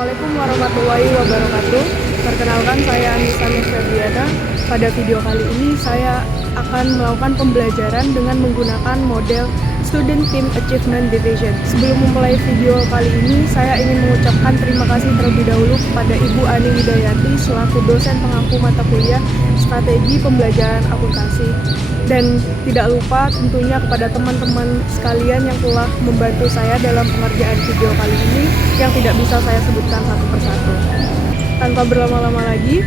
Assalamualaikum warahmatullahi wabarakatuh. Perkenalkan, saya Anissa Nurfebriana. Pada video kali ini saya akan melakukan pembelajaran dengan menggunakan model Student Team Achievement Division. Sebelum memulai video kali ini, saya ingin mengucapkan terima kasih terlebih dahulu kepada Ibu Ani Widayati selaku dosen pengampu mata kuliah Strategi Pembelajaran Akuntansi. Dan tidak lupa tentunya kepada teman-teman sekalian yang telah membantu saya dalam pengerjaan video kali ini yang tidak bisa saya sebutkan satu persatu. Tanpa berlama-lama lagi,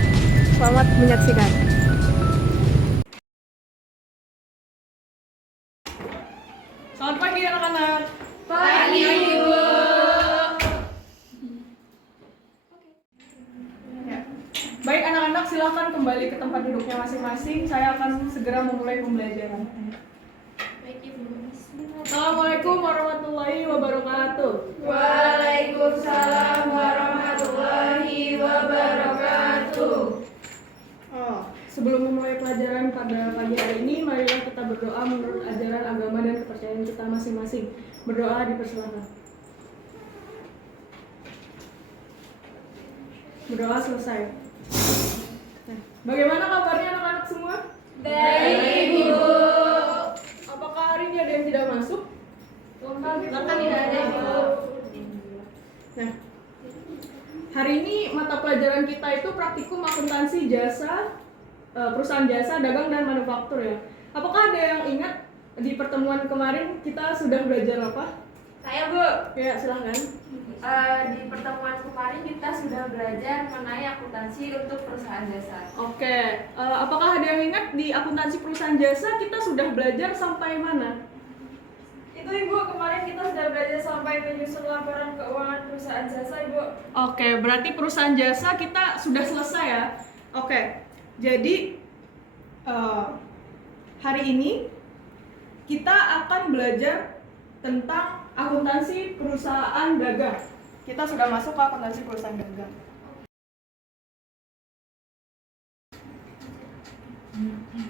selamat menyaksikan. Selamat pagi anak-anak. Pagi, Ibu. Ya. Baik anak-anak, silakan kembali ke tempat duduknya masing-masing. Saya akan segera memulai pembelajaran. Baik, Ibu. Assalamualaikum warahmatullahi wabarakatuh. Waalaikumsalam warahmatullahi wabarakatuh. Sebelum memulai pelajaran pada pagi hari ini, marilah kita berdoa menurut ajaran agama dan kepercayaan kita masing-masing. Berdoa dipersilakan. Berdoa selesai. Nah, bagaimana kabarnya anak-anak semua? Baik, Ibu. Apakah hari ini ada yang tidak masuk? Bahkan tidak ada, Ibu. Nah, hari ini mata pelajaran kita itu praktikum akuntansi jasa, perusahaan jasa, dagang, dan manufaktur ya. Apakah ada yang ingat di pertemuan kemarin kita sudah belajar apa? Saya, Bu. Ya, silahkan. Di pertemuan kemarin kita sudah belajar mengenai akuntansi untuk perusahaan jasa. Oke, apakah ada yang ingat di akuntansi perusahaan jasa kita sudah belajar sampai mana? Itu, Ibu, kemarin kita sudah belajar sampai menyusun laporan keuangan perusahaan jasa, Ibu. Oke, berarti perusahaan jasa kita sudah selesai ya. Oke, jadi hari ini kita akan belajar tentang akuntansi perusahaan dagang. Kita sudah masuk ke akuntansi perusahaan dagang.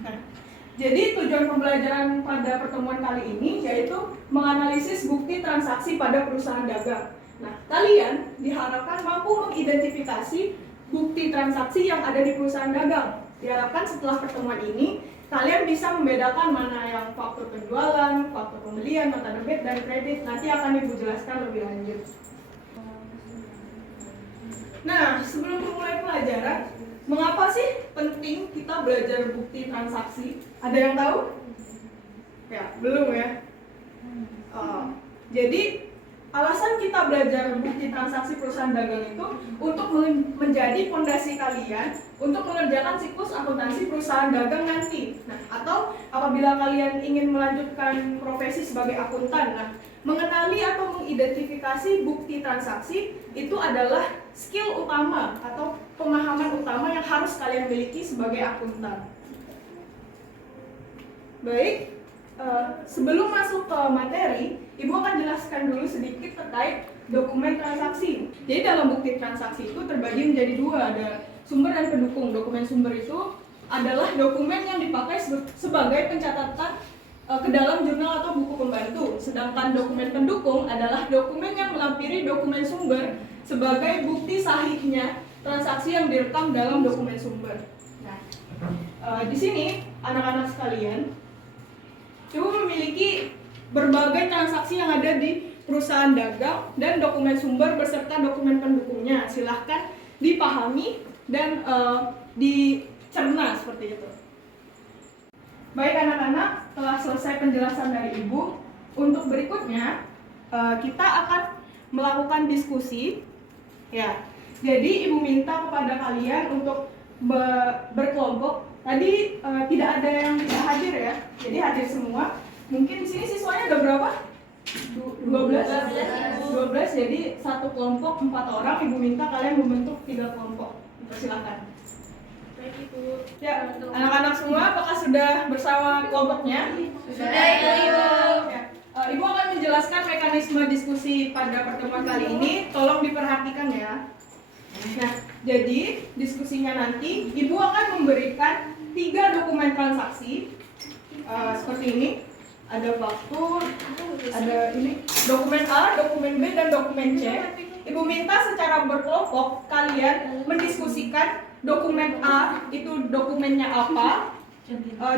Nah, jadi tujuan pembelajaran pada pertemuan kali ini yaitu menganalisis bukti transaksi pada perusahaan dagang. Nah, kalian diharapkan mampu mengidentifikasi bukti transaksi yang ada di perusahaan dagang. Diharapkan setelah pertemuan ini, kalian bisa membedakan mana yang faktur penjualan, faktur pembelian, nota debit, dan kredit. Nanti akan Ibu jelaskan lebih lanjut. Nah, sebelum memulai pelajaran, mengapa sih penting kita belajar bukti transaksi? Ada yang tahu? Ya, belum ya? Jadi, alasan kita belajar bukti transaksi perusahaan dagang itu untuk menjadi fondasi kalian untuk mengerjakan siklus akuntansi perusahaan dagang nanti. Nah, atau apabila kalian ingin melanjutkan profesi sebagai akuntan, nah, mengenali atau mengidentifikasi bukti transaksi itu adalah skill utama atau pemahaman utama yang harus kalian miliki sebagai akuntan. Baik, sebelum masuk ke materi, Ibu akan jelaskan dulu sedikit terkait dokumen transaksi. Jadi dalam bukti transaksi itu terbagi menjadi dua, ada sumber dan pendukung. Dokumen sumber itu adalah dokumen yang dipakai sebagai pencatatan ke dalam jurnal atau buku pembantu. Sedangkan dokumen pendukung adalah dokumen yang melampiri dokumen sumber sebagai bukti sahihnya transaksi yang direkam dalam dokumen sumber. Nah, di sini anak-anak sekalian, Ibu memiliki berbagai transaksi yang ada di perusahaan dagang dan dokumen sumber beserta dokumen pendukungnya. Silahkan dipahami dan dicerna seperti itu. Baik anak-anak, telah selesai penjelasan dari Ibu. Untuk berikutnya, kita akan melakukan diskusi. Ya, jadi Ibu minta kepada kalian untuk berkelompok. Tadi tidak ada yang tidak hadir ya, jadi hadir semua. Mungkin di sini siswanya ada berapa? 12, jadi satu kelompok 4 orang. Ibu minta kalian membentuk 3 kelompok. Silakan. Baik, Ibu. Ya, anak-anak semua apakah sudah bersama kelompoknya? Sudah, Ibu. Ya. Ibu akan menjelaskan mekanisme diskusi pada pertemuan kali ini. Tolong diperhatikan ya. Nah, jadi diskusinya nanti Ibu akan memberikan 3 dokumen transaksi seperti ini. Ada faktur, ada ini dokumen A, dokumen B, dan dokumen C. Ibu minta secara berkelompok kalian mendiskusikan dokumen A itu dokumennya apa,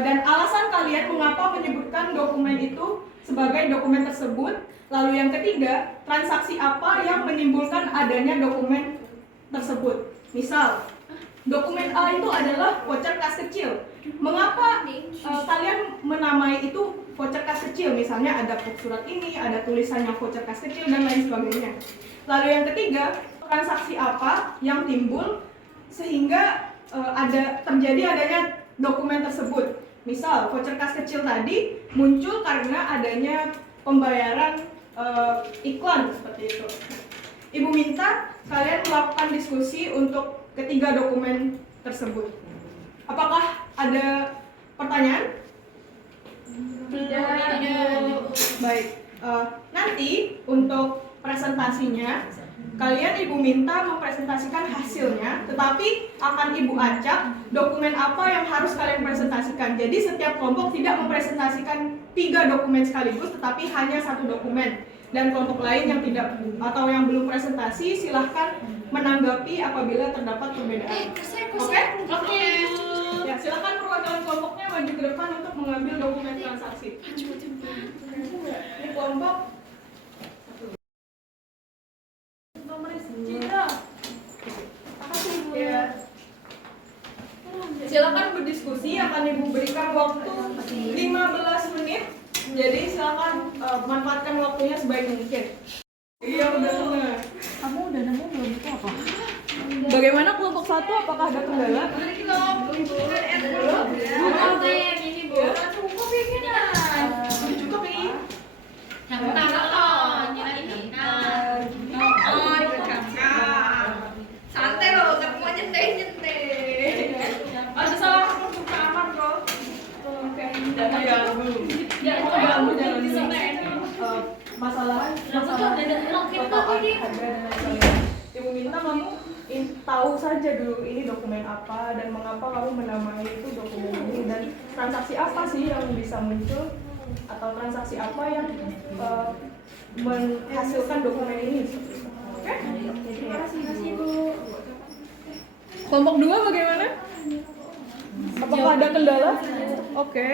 dan alasan kalian mengapa menyebutkan dokumen itu sebagai dokumen tersebut. Lalu yang ketiga, transaksi apa yang menimbulkan adanya dokumen tersebut. Misal, dokumen A itu adalah voucher kas kecil. Mengapa kalian menamai itu voucher kas kecil? Misalnya ada surat ini, ada tulisannya voucher kas kecil dan lain sebagainya. Lalu yang ketiga, transaksi apa yang timbul sehingga terjadi adanya dokumen tersebut. Misal voucher kas kecil tadi muncul karena adanya pembayaran iklan seperti itu. Ibu minta kalian melakukan diskusi untuk ketiga dokumen tersebut. Apakah ada pertanyaan? Tidak. Baik. Nanti untuk presentasinya kalian ibu minta mempresentasikan hasilnya, tetapi akan ibu acak dokumen apa yang harus kalian presentasikan. Jadi setiap kelompok tidak mempresentasikan 3 dokumen sekaligus, tetapi hanya 1 dokumen. Dan kelompok lain yang tidak atau yang belum presentasi silahkan menanggapi apabila terdapat perbedaan. Oke? Oke. Ya, silakan perwakilan kelompoknya maju ke depan untuk mengambil dokumen transaksi. Ini kelompok nomor Citra. Makasih Ibu. Ya. Silakan berdiskusi, akan ibu berikan waktu 15 menit. Jadi silakan manfaatkan waktunya sebaik mungkin. Iya, udah semua. Kamu udah nemu belum itu apa? Bagaimana kelompok 1? Apakah ada kendala? Cukup ini kan. Cukup ini. Yang pertama toh, ini. Santai loh, gak mau nyenteh. Ada salah untuk kamar bro. Oke. Jangan ganggu. Jangan ganggu, jangan masalah ibu minta kamu tahu saja dulu ini dokumen apa dan mengapa kamu menamai itu dokumen ini dan transaksi apa sih yang bisa muncul atau transaksi apa yang menghasilkan dokumen ini. Oke? Terima kasih Ibu. Kelompok 2 bagaimana? Apakah ada kendala? Oke.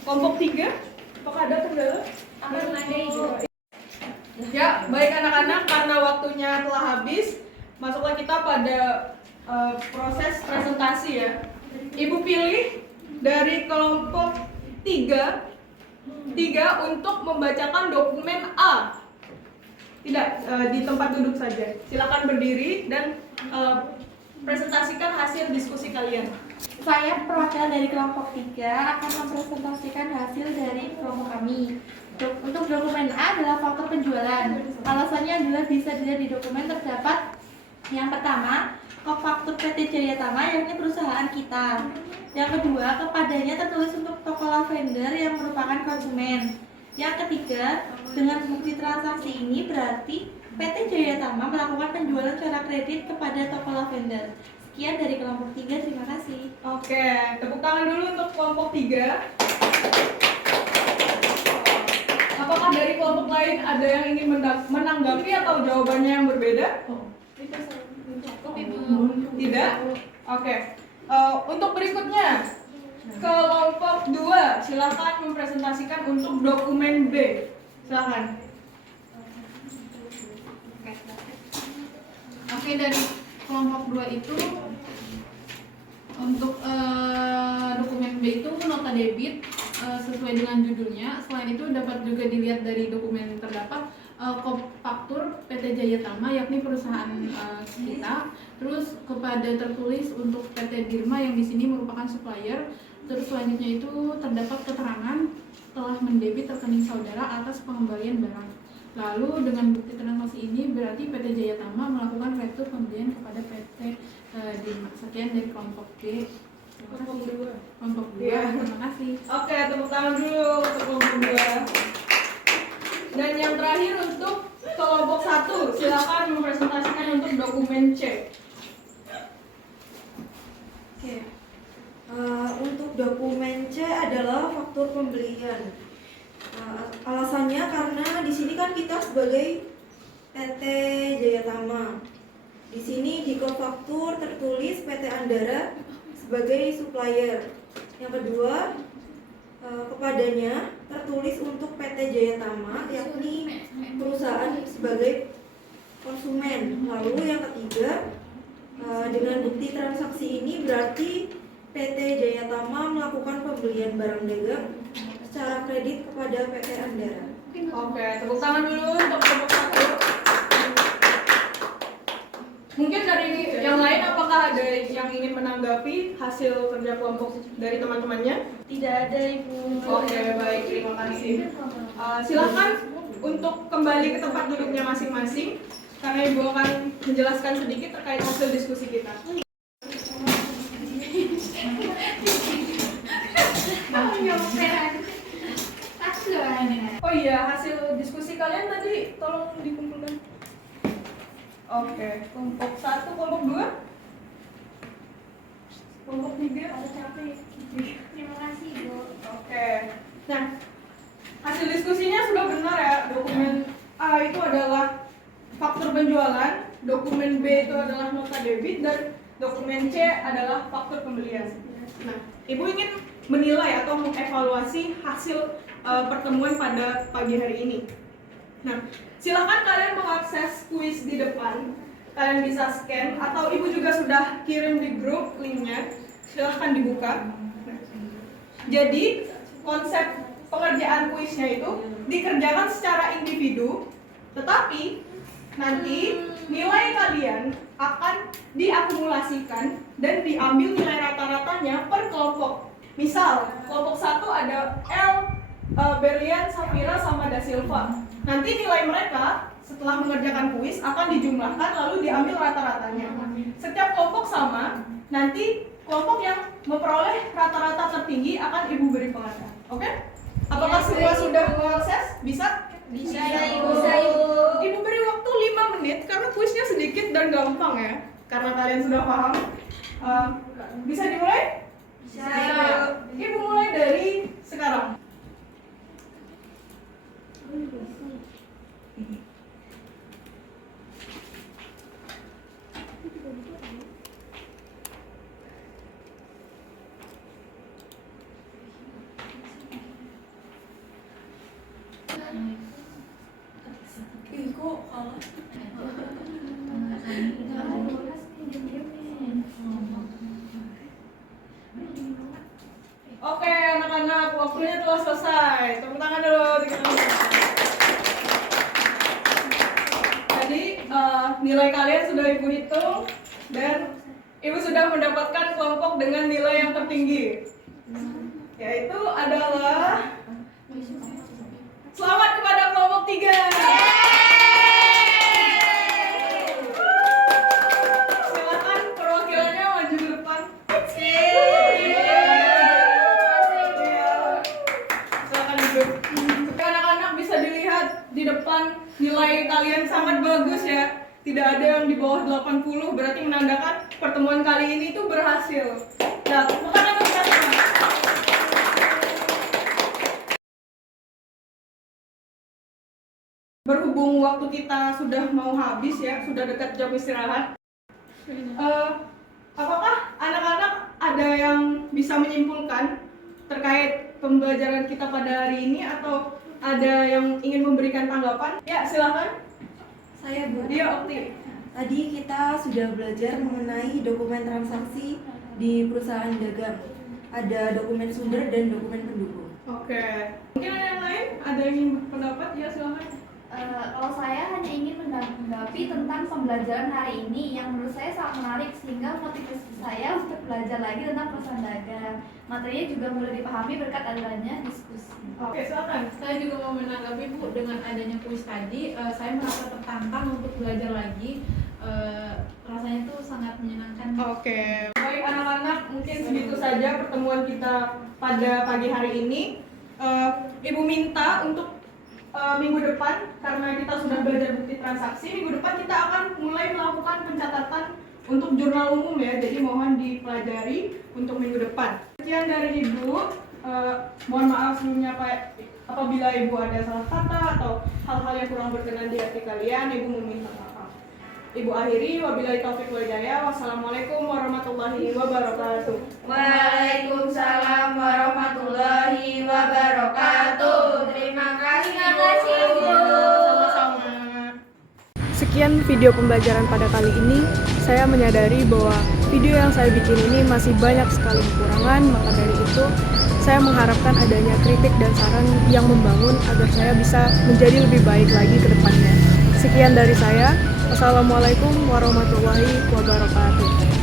Kelompok 3, apakah ada kendala? Akan ada Ibu. Ya, baik anak-anak, karena waktunya telah habis, masuklah kita pada proses presentasi ya. Ibu pilih dari kelompok 3 untuk membacakan dokumen A. Tidak, di tempat duduk saja. Silakan berdiri dan presentasikan hasil diskusi kalian. Saya perwakilan dari kelompok 3 akan mempresentasikan hasil dari kelompok kami. Untuk dokumen A adalah faktor penjualan. Alasannya adalah bisa dilihat di dokumen terdapat yang pertama, faktur PT Jaya Tama yakni perusahaan kita. Yang kedua, kepadanya tertulis untuk toko lavender yang merupakan konsumen. Yang ketiga, dengan bukti transaksi ini berarti PT Jaya Tama melakukan penjualan secara kredit kepada toko lavender. Sekian dari kelompok 3, terima kasih. Oke, tepuk tangan dulu untuk kelompok 3. Apakah dari kelompok lain ada yang ingin menanggapi atau jawabannya yang berbeda? Cukup Ibu. Tidak? Oke. Untuk berikutnya, kelompok 2 silakan mempresentasikan untuk dokumen B. Silakan. Oke, dari kelompok 2 itu untuk dokumen B itu nota debit sesuai dengan judulnya. Selain itu dapat juga dilihat dari dokumen terdapat faktur PT Jaya Tama yakni perusahaan kita. Terus kepada tertulis untuk PT Birma yang di sini merupakan supplier. Terus selanjutnya itu terdapat keterangan telah mendebit rekening saudara atas pengembalian barang. Lalu dengan bukti transaksi ini berarti PT Jaya Tama melakukan retur pembelian kepada PT Birma. Sekian dari kelompok B. Kelompok 2. Kelompok 2. Ya. Terima kasih. Oke, tepuk tangan dulu untuk kelompok 2. Dan yang terakhir untuk kelompok 1, silakan mempresentasikan untuk dokumen C. Oke. Untuk dokumen C adalah faktur pembelian. Alasannya karena di sini kan kita sebagai PT Jayatama. Di sini di Kopaktur tertulis PT Andara sebagai supplier. Yang kedua, kepadanya tertulis untuk PT Jayatama, yakni perusahaan sebagai konsumen. Lalu yang ketiga, dengan bukti transaksi ini berarti PT Jayatama melakukan pembelian barang dagang secara kredit kepada PT Andara. Oke, tepuk tangan dulu untuk kelompok 1. Mungkin dari yang lain apakah ada yang ingin menanggapi hasil kerja kelompok dari teman-temannya? Tidak ada, Ibu. Oke, baik, terima kasih. Silakan untuk kembali ke tempat duduknya masing-masing karena Ibu akan menjelaskan sedikit terkait hasil diskusi kita. Oh iya, hasil diskusi kalian tadi tolong dikumpulkan. Oke, kelompok 1, kelompok 2, kelompok 3 ada capek. Terima kasih, Bu. Oke, nah hasil diskusinya sudah benar ya. Dokumen A itu adalah faktur penjualan, dokumen B itu adalah nota debit, dan dokumen C adalah faktur pembelian. Nah, Ibu ingin menilai atau mengevaluasi hasil pertemuan pada pagi hari ini. Nah, silakan kalian mengakses kuis di depan. Kalian bisa scan atau Ibu juga sudah kirim di grup linknya. Silakan dibuka. Jadi konsep pengerjaan kuisnya itu dikerjakan secara individu, tetapi nanti nilai kalian akan diakumulasikan dan diambil nilai rata-ratanya per kelompok. Misal, kelompok 1 ada L, Berlian, Safira, sama Da Silva. Nanti nilai mereka setelah mengerjakan kuis akan dijumlahkan lalu diambil rata-ratanya. Setiap kelompok sama, nanti kelompok yang memperoleh rata-rata tertinggi akan Ibu beri penghargaan. Oke? Apakah semua sudah mengakses? Bisa? Bisa, Ibu. Ibu. Ibu beri waktu 5 menit karena kuisnya sedikit dan gampang ya. Karena kalian sudah paham. Bisa dimulai? Bisa. Ibu mulai dari sekarang. Kok kalah? Oke, anak-anak, waktunya telah selesai. Tepuk tangan dulu. Tadi nilai kalian sudah Ibu hitung dan Ibu sudah mendapatkan kelompok dengan nilai yang tertinggi, yaitu adalah selamat kepada kelompok 3. Silakan perwakilannya maju ke depan. Silakan duduk. Anak-anak bisa dilihat di depan nilai kalian sangat bagus ya. Tidak ada yang di bawah 80, berarti menandakan pertemuan kali ini tuh berhasil. Nah, tepuk tangan untuk teman-teman. Berhubung waktu kita sudah mau habis ya, sudah dekat jam istirahat. Apakah anak-anak ada yang bisa menyimpulkan terkait pembelajaran kita pada hari ini atau ada yang ingin memberikan tanggapan? Ya, silakan. Saya Bu. Dia Okti. Tadi kita sudah belajar mengenai dokumen transaksi di perusahaan dagang. Ada dokumen sumber dan dokumen pendukung. Oke. Mungkin ada yang lain? Ada yang ingin berpendapat? Ya, silakan. Kalau saya hanya ingin menanggapi tentang pembelajaran hari ini yang menurut saya sangat menarik sehingga motivasi saya untuk belajar lagi tentang perusahaan dagang. Materinya juga mudah dipahami berkat adanya diskusi. Oke, silakan. Saya juga mau menanggapi Bu, dengan adanya kuis tadi, saya merasa tertantang untuk belajar lagi. Rasanya tuh sangat menyenangkan. Oke. Baik anak-anak, mungkin segitu saja pertemuan kita pada pagi hari ini. Ibu minta untuk minggu depan, karena kita sudah belajar bukti transaksi, minggu depan kita akan mulai melakukan pencatatan untuk jurnal umum ya. Jadi mohon dipelajari untuk minggu depan. Sekian dari Ibu. Mohon maaf sebelumnya Pak, apabila Ibu ada salah kata atau hal-hal yang kurang berkenan di hati kalian, Ibu meminta maaf. Ibu akhiri, wabillahi taufiq wal hidayah. Wassalamualaikum warahmatullahi wabarakatuh. Waalaikumsalam warahmatullahi wabarakatuh. Terima kasih Bu. Sama-sama. Sekian video pembelajaran pada kali ini. Saya menyadari bahwa video yang saya bikin ini masih banyak sekali kekurangan, maka dari itu saya mengharapkan adanya kritik dan saran yang membangun agar saya bisa menjadi lebih baik lagi ke depannya. Sekian dari saya. Wassalamualaikum warahmatullahi wabarakatuh.